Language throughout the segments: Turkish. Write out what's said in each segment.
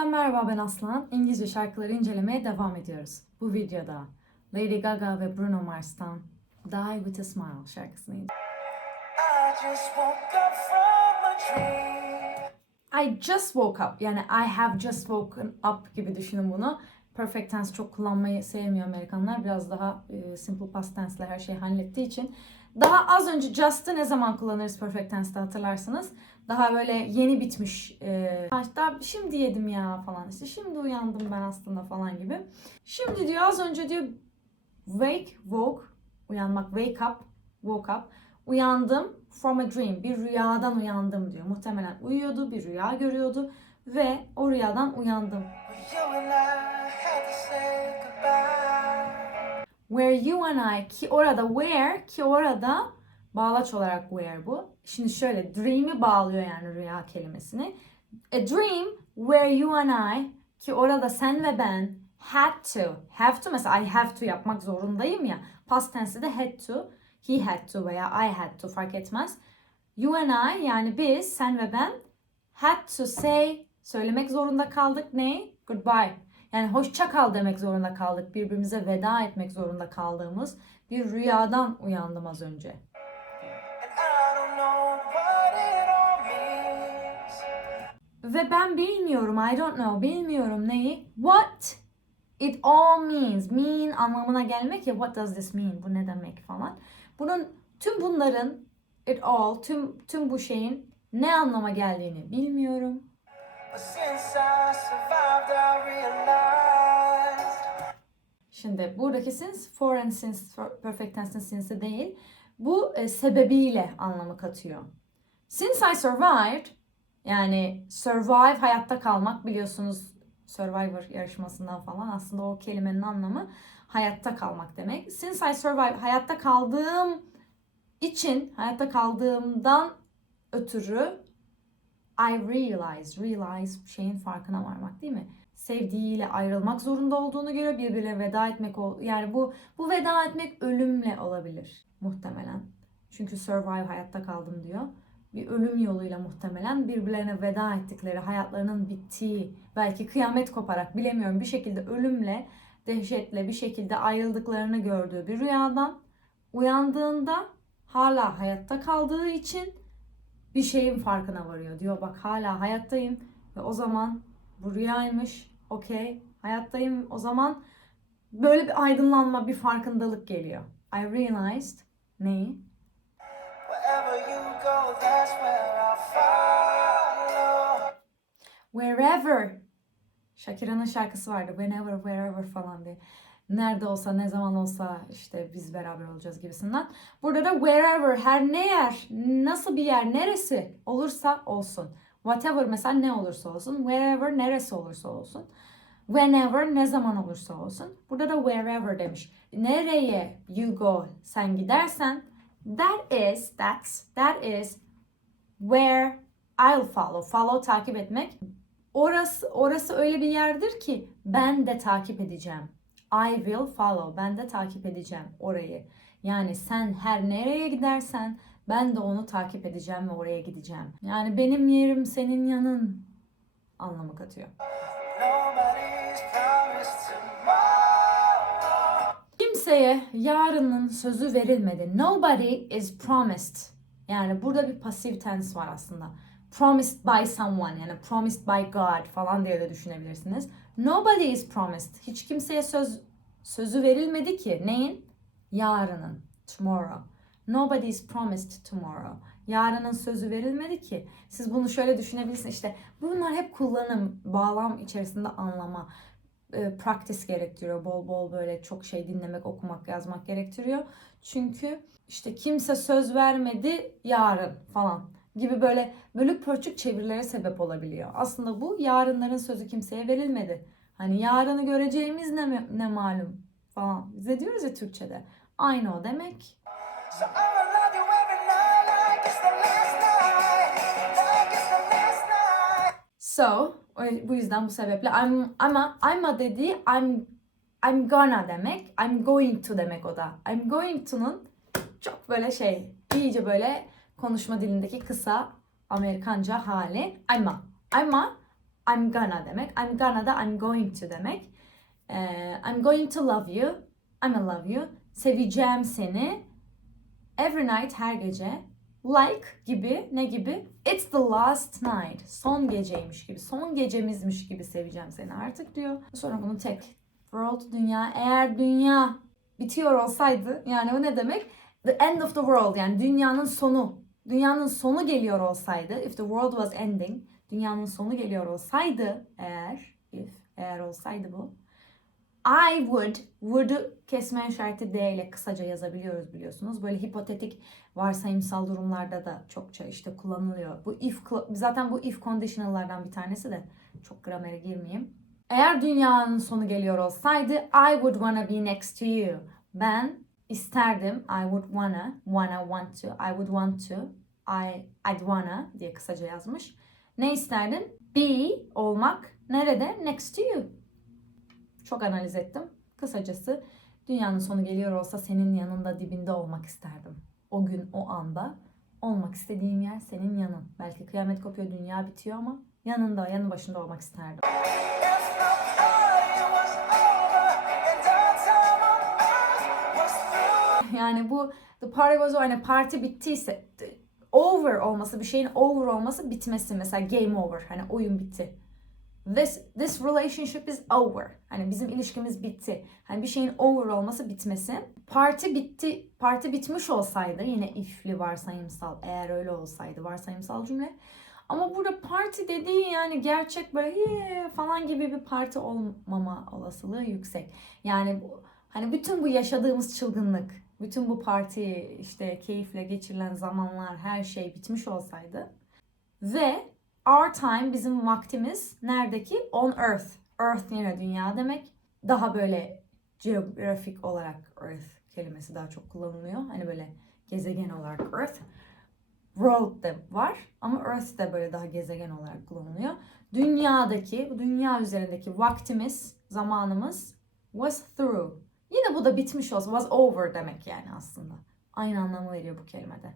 Yeniden merhaba ben Aslan. İngilizce şarkıları incelemeye devam ediyoruz. Bu videoda Lady Gaga ve Bruno Mars'tan Die With A Smile şarkısını I just woke up yani I have just woken up gibi düşünün bunu. Perfect tense çok kullanmayı sevmiyor Amerikanlar. Biraz daha simple past tense ile her şeyi hallettiği için. Daha az önce just'ı ne zaman kullanırız perfect tense'te hatırlarsınız. Daha böyle yeni bitmiş. E, hatta şimdi yedim ya falan işte şimdi uyandım ben aslında falan gibi. Şimdi diyor az önce diyor wake, woke, uyanmak, wake up, woke up. Uyandım from a dream. Bir rüyadan uyandım diyor. Muhtemelen uyuyordu, bir rüya görüyordu ve o rüyadan uyandım. Where you and I ki orada where ki orada bağlaç olarak where bu. Şimdi şöyle dream'i bağlıyor yani rüya kelimesini. A dream where you and I ki orada sen ve ben had to. Have to mesela I have to yapmak zorundayım ya. Past tense'de de had to. He had to veya I had to fark etmez. You and I yani biz sen ve ben had to say söylemek zorunda kaldık ne? Goodbye. Yani hoşça kal demek zorunda kaldık. Birbirimize veda etmek zorunda kaldığımız bir rüyadan uyandım az önce. Ve ben bilmiyorum, I don't know, bilmiyorum neyi? What it all means. Mean anlamına gelmek ya, what does this mean? Bu ne demek falan. Bunun, tüm bunların, it all, tüm, tüm bu şeyin ne anlama geldiğini bilmiyorum. Şimdi buradaki since foreign since perfect tense'in since'i değil. Bu e, sebebiyle anlamı katıyor. Since I survived yani survive hayatta kalmak biliyorsunuz Survivor yarışmasından falan aslında o kelimenin anlamı hayatta kalmak demek. Since I survive hayatta kaldığım için hayatta kaldığımdan ötürü I realize, realize şeyin farkına varmak değil mi? Sevdiğiyle ayrılmak zorunda olduğunu göre birbirine veda etmek yani bu bu veda etmek ölümle olabilir muhtemelen. Çünkü survive hayatta kaldım diyor. Bir ölüm yoluyla muhtemelen birbirlerine veda ettikleri, hayatlarının bittiği, belki kıyamet koparak bilemiyorum bir şekilde ölümle, dehşetle bir şekilde ayrıldıklarını gördüğü bir rüyadan uyandığında hala hayatta kaldığı için bir şeyin farkına varıyor. Diyor bak hala hayattayım ve o zaman bu rüyaymış. Okey hayattayım. O zaman böyle bir aydınlanma, bir farkındalık geliyor. I realized neyi? Wherever you go, that's where I follow. Wherever. Shakira'nın şarkısı vardı. Whenever, wherever falan diye. Nerede olsa, ne zaman olsa işte biz beraber olacağız gibisinden. Burada da wherever, her ne yer, nasıl bir yer, neresi olursa olsun. Whatever mesela ne olursa olsun. Wherever, neresi olursa olsun. Whenever, ne zaman olursa olsun. Burada da wherever demiş. Nereye you go, sen gidersen. That is, that's, that is where I'll follow. Follow takip etmek. Orası orası öyle bir yerdir ki ben de takip edeceğim. I will follow. Ben de takip edeceğim orayı. Yani sen her nereye gidersen ben de onu takip edeceğim ve oraya gideceğim. Yani benim yerim senin yanın anlamı katıyor. Kimseye yarının sözü verilmedi. Nobody is promised. Yani burada bir pasif tense var aslında. Promised by someone yani promised by God falan diye de düşünebilirsiniz. Nobody is promised. Hiç kimseye söz sözü verilmedi ki. Neyin? Yarının. Tomorrow. Nobody is promised tomorrow. Yarının sözü verilmedi ki. Siz bunu şöyle düşünebilirsiniz. İşte bunlar hep kullanım, bağlam içerisinde anlama e, practice gerektiriyor. Bol bol böyle çok şey dinlemek, okumak, yazmak gerektiriyor. Çünkü işte kimse söz vermedi yarın falan gibi böyle bölük pörçük çevirilere sebep olabiliyor. Aslında bu yarınların sözü kimseye verilmedi. Hani yarını göreceğimiz ne, ne malum falan. Biz de diyoruz ya Türkçe'de. Aynı o demek. So I'ma o- bu yüzden bu sebeple I'm, ama I'm dediği I'm I'm gonna demek. I'm going to demek o da. I'm going to'nun çok böyle şey, iyice böyle konuşma dilindeki kısa Amerikanca hali. I'm'a. I'm'a I'm gonna demek. I'm gonna da I'm going to demek. Ee, I'm going to love you. I'm gonna love you. Seveceğim seni. Every night her gece. Like gibi ne gibi? It's the last night. Son geceymiş gibi. Son gecemizmiş gibi seveceğim seni artık diyor. Sonra bunu tek. World dünya. Eğer dünya bitiyor olsaydı yani o ne demek? The end of the world yani dünyanın sonu. Dünyanın sonu geliyor olsaydı. If the world was ending. Dünyanın sonu geliyor olsaydı eğer. If eğer olsaydı bu. I would, would'u kesme işareti D ile kısaca yazabiliyoruz biliyorsunuz. Böyle hipotetik varsayımsal durumlarda da çokça işte kullanılıyor. Bu if, zaten bu if conditional'lardan bir tanesi de çok gramere girmeyeyim. Eğer dünyanın sonu geliyor olsaydı I would wanna be next to you. Ben isterdim. I would wanna, wanna want to, I would want to, I, I'd wanna diye kısaca yazmış. Ne isterdim? Be olmak nerede? Next to you. Çok analiz ettim. Kısacası dünyanın sonu geliyor olsa senin yanında dibinde olmak isterdim. O gün o anda olmak istediğim yer senin yanın. Belki kıyamet kopuyor dünya bitiyor ama yanında yanı başında olmak isterdim. Yani bu the party was over hani parti bittiyse over olması bir şeyin over olması bitmesi mesela game over hani oyun bitti. This this relationship is over. Hani bizim ilişkimiz bitti. Hani bir şeyin over olması bitmesi. Parti bitti. Parti bitmiş olsaydı yine ifli varsayımsal eğer öyle olsaydı varsayımsal cümle. Ama burada parti dediği yani gerçek böyle falan gibi bir parti olmama olasılığı yüksek. Yani bu, hani bütün bu yaşadığımız çılgınlık, bütün bu parti işte keyifle geçirilen zamanlar her şey bitmiş olsaydı ve our time bizim vaktimiz neredeki? On earth. Earth yine dünya demek. Daha böyle geografik olarak earth kelimesi daha çok kullanılıyor. Hani böyle gezegen olarak earth. World de var ama earth de böyle daha gezegen olarak kullanılıyor. Dünyadaki, dünya üzerindeki vaktimiz, zamanımız was through. Yine bu da bitmiş olsa was over demek yani aslında. Aynı anlamı veriyor bu kelimede.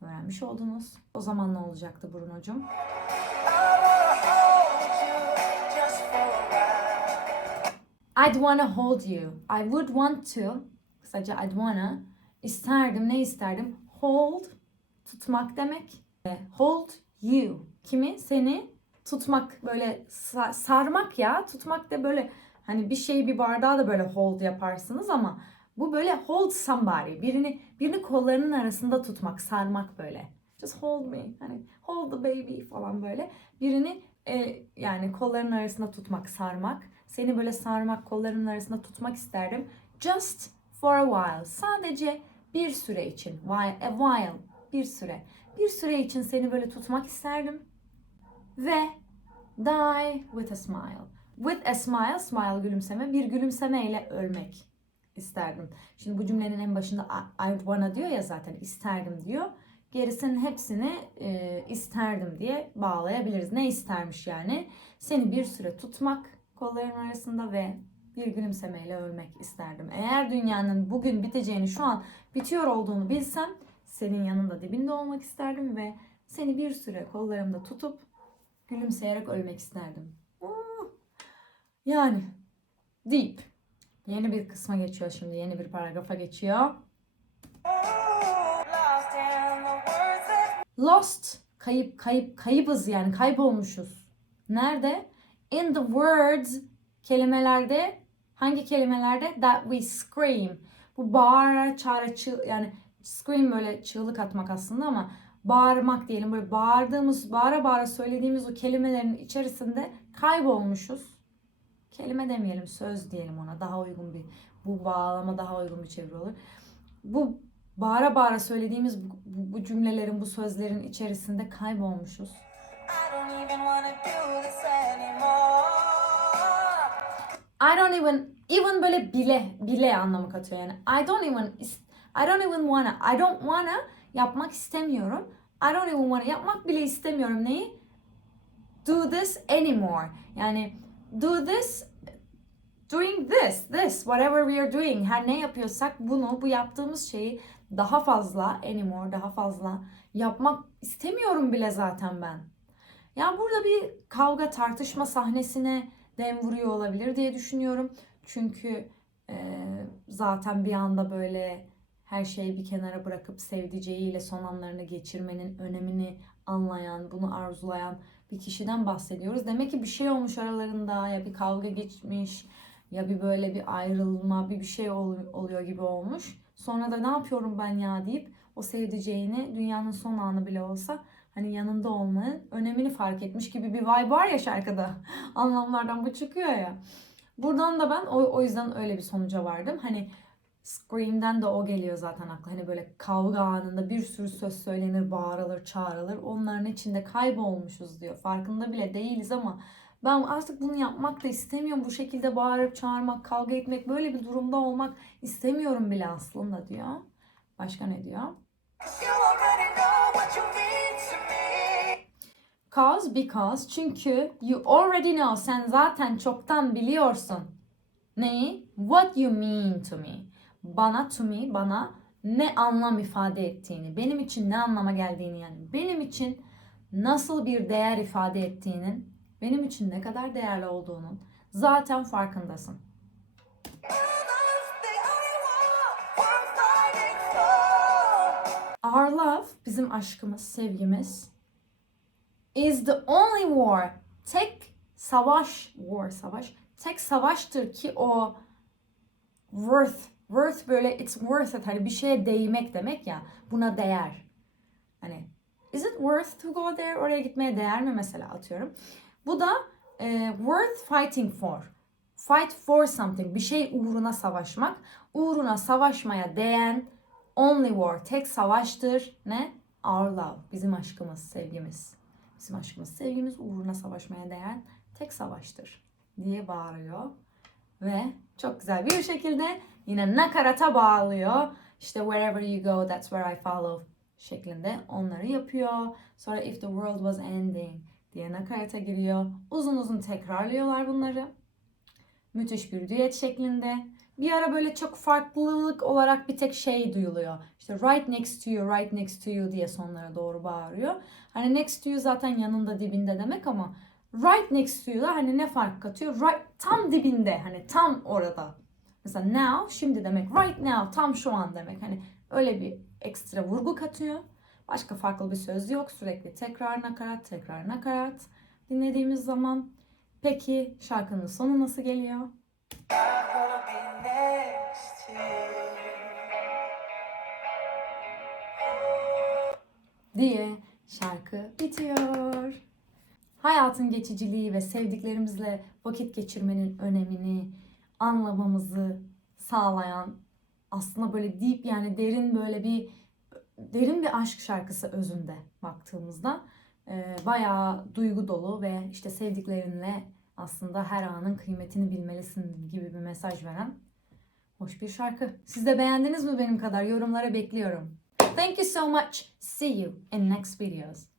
Öğrenmiş oldunuz. O zaman ne olacaktı a while. I'd wanna hold you. I would want to. Kısaca I'd wanna. İsterdim. Ne isterdim? Hold. Tutmak demek. Hold you. Kimi? Seni tutmak. Böyle sa- sarmak ya. Tutmak da böyle hani bir şeyi bir bardağı da böyle hold yaparsınız ama bu böyle hold somebody. Birini birini kollarının arasında tutmak, sarmak böyle. Just hold me. Hani hold the baby falan böyle. Birini e, yani kollarının arasında tutmak, sarmak. Seni böyle sarmak, kollarının arasında tutmak isterdim. Just for a while. Sadece bir süre için. While, a while. Bir süre. Bir süre için seni böyle tutmak isterdim. Ve die with a smile. With a smile, smile gülümseme. Bir gülümsemeyle ölmek isterdim. Şimdi bu cümlenin en başında I, wanna diyor ya zaten isterdim diyor. Gerisinin hepsini e, isterdim diye bağlayabiliriz. Ne istermiş yani? Seni bir süre tutmak kolların arasında ve bir gülümsemeyle ölmek isterdim. Eğer dünyanın bugün biteceğini şu an bitiyor olduğunu bilsem senin yanında dibinde olmak isterdim ve seni bir süre kollarımda tutup gülümseyerek ölmek isterdim. Uh! Yani deep. Yeni bir kısma geçiyor şimdi. Yeni bir paragrafa geçiyor. Lost. Kayıp, kayıp, kayıbız yani kaybolmuşuz. Nerede? In the words kelimelerde hangi kelimelerde? That we scream. Bu bağıra, çağıra, çığ, yani scream böyle çığlık atmak aslında ama bağırmak diyelim. Böyle bağırdığımız, bağıra bağıra söylediğimiz o kelimelerin içerisinde kaybolmuşuz. Kelime demeyelim, söz diyelim ona. Daha uygun bir, bu bağlama daha uygun bir çeviri olur. Bu bağıra bağıra söylediğimiz bu, bu- cümlelerin, bu sözlerin içerisinde kaybolmuşuz. I don't even even böyle bile bile anlamı katıyor yani. I don't even I don't even wanna I don't wanna yapmak istemiyorum. I don't even wanna yapmak bile istemiyorum neyi? Do this anymore. Yani do this doing this this whatever we are doing her ne yapıyorsak bunu bu yaptığımız şeyi daha fazla anymore daha fazla yapmak istemiyorum bile zaten ben. Yani burada bir kavga tartışma sahnesine dem vuruyor olabilir diye düşünüyorum. Çünkü e, zaten bir anda böyle her şeyi bir kenara bırakıp sevdiceğiyle son anlarını geçirmenin önemini anlayan, bunu arzulayan bir kişiden bahsediyoruz. Demek ki bir şey olmuş aralarında ya bir kavga geçmiş ya bir böyle bir ayrılma, bir bir şey ol- oluyor gibi olmuş. Sonra da ne yapıyorum ben ya deyip o sevdiceğini dünyanın son anı bile olsa hani yanında olmanın önemini fark etmiş gibi bir vibe var ya şarkıda. Anlamlardan bu çıkıyor ya. Buradan da ben o, o yüzden öyle bir sonuca vardım. Hani Scream'den de o geliyor zaten akla. Hani böyle kavga anında bir sürü söz söylenir, bağırılır, çağrılır. Onların içinde kaybolmuşuz diyor. Farkında bile değiliz ama ben artık bunu yapmak da istemiyorum. Bu şekilde bağırıp çağırmak, kavga etmek, böyle bir durumda olmak istemiyorum bile aslında diyor. Başka ne diyor? Cause, because, çünkü you already know, sen zaten çoktan biliyorsun. Neyi? What you mean to me. Bana, to me, bana ne anlam ifade ettiğini, benim için ne anlama geldiğini yani, benim için nasıl bir değer ifade ettiğinin, benim için ne kadar değerli olduğunun zaten farkındasın. Our love, bizim aşkımız, sevgimiz is the only war. Tek savaş, war savaş. Tek savaştır ki o worth, worth böyle it's worth it. Hani bir şeye değmek demek ya. Buna değer. Hani is it worth to go there? Oraya gitmeye değer mi mesela atıyorum. Bu da e, worth fighting for. Fight for something. Bir şey uğruna savaşmak. Uğruna savaşmaya değen only war. Tek savaştır. Ne? Our love. Bizim aşkımız, sevgimiz. Bizim aşkımız, sevgimiz uğruna savaşmaya değen tek savaştır. Diye bağırıyor. Ve çok güzel bir şekilde yine nakarata bağlıyor. İşte wherever you go that's where I follow şeklinde onları yapıyor. Sonra if the world was ending diye nakarata giriyor. Uzun uzun tekrarlıyorlar bunları. Müthiş bir düet şeklinde. Bir ara böyle çok farklılık olarak bir tek şey duyuluyor. İşte right next to you, right next to you diye sonlara doğru bağırıyor. Hani next to you zaten yanında dibinde demek ama right next to you da hani ne fark katıyor? Right tam dibinde hani tam orada. Mesela now şimdi demek right now tam şu an demek. Hani öyle bir ekstra vurgu katıyor. Başka farklı bir söz yok. Sürekli tekrar nakarat, tekrar nakarat dinlediğimiz zaman. Peki şarkının sonu nasıl geliyor? Diye şarkı bitiyor. Hayatın geçiciliği ve sevdiklerimizle vakit geçirmenin önemini anlamamızı sağlayan aslında böyle deep yani derin böyle bir derin bir aşk şarkısı özünde baktığımızda Ee, bayağı duygu dolu ve işte sevdiklerinle aslında her anın kıymetini bilmelisin gibi bir mesaj veren hoş bir şarkı. Siz de beğendiniz mi benim kadar? Yorumlara bekliyorum. Thank you so much. See you in next videos.